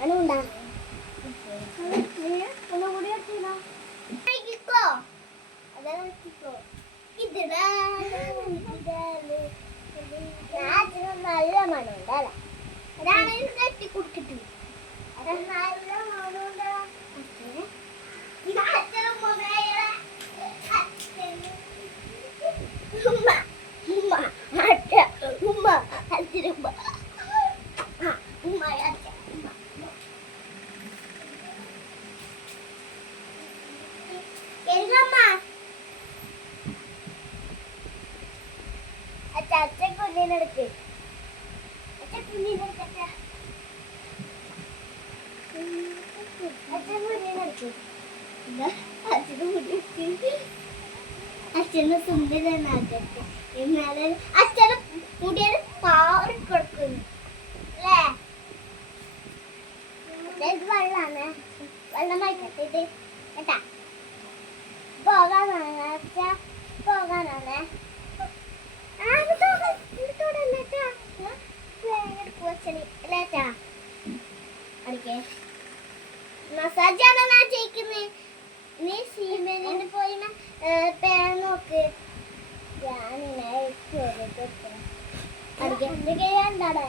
അനുണ്ടാ നല്ല മണമുണ്ടല്ലേ അതാണ് കെട്ടി കുടിക്കിട്ടു നല്ല മണമുണ്ട് അച്ഛൻ കുഞ്ഞിനെടുക്ക് അച്ഛൻ കുഞ്ഞിനെടുക്കട്ടെ അച്ഛൻ കുഞ്ഞിനെടുക്ക് അച്ഛന് സുന്ദരനാക്കട്ടെ എന്നാല് അച്ഛന് മുടിയൊരു പാറി കൊടുക്കുന്നു അല്ലേ ഇത് വെള്ളാണ് വെള്ളം വായിക്കട്ടെ ഇത് കേട്ടാ പോകാനാണ് അച്ഛ പോകാനാണ് മസാജാണ് ഞാൻ ചെയ്യിക്കുന്നത് നീ സീമേനിന് പോയി പേൻ നോക്ക് ഞാനിങ്ങനെ എന്താണ്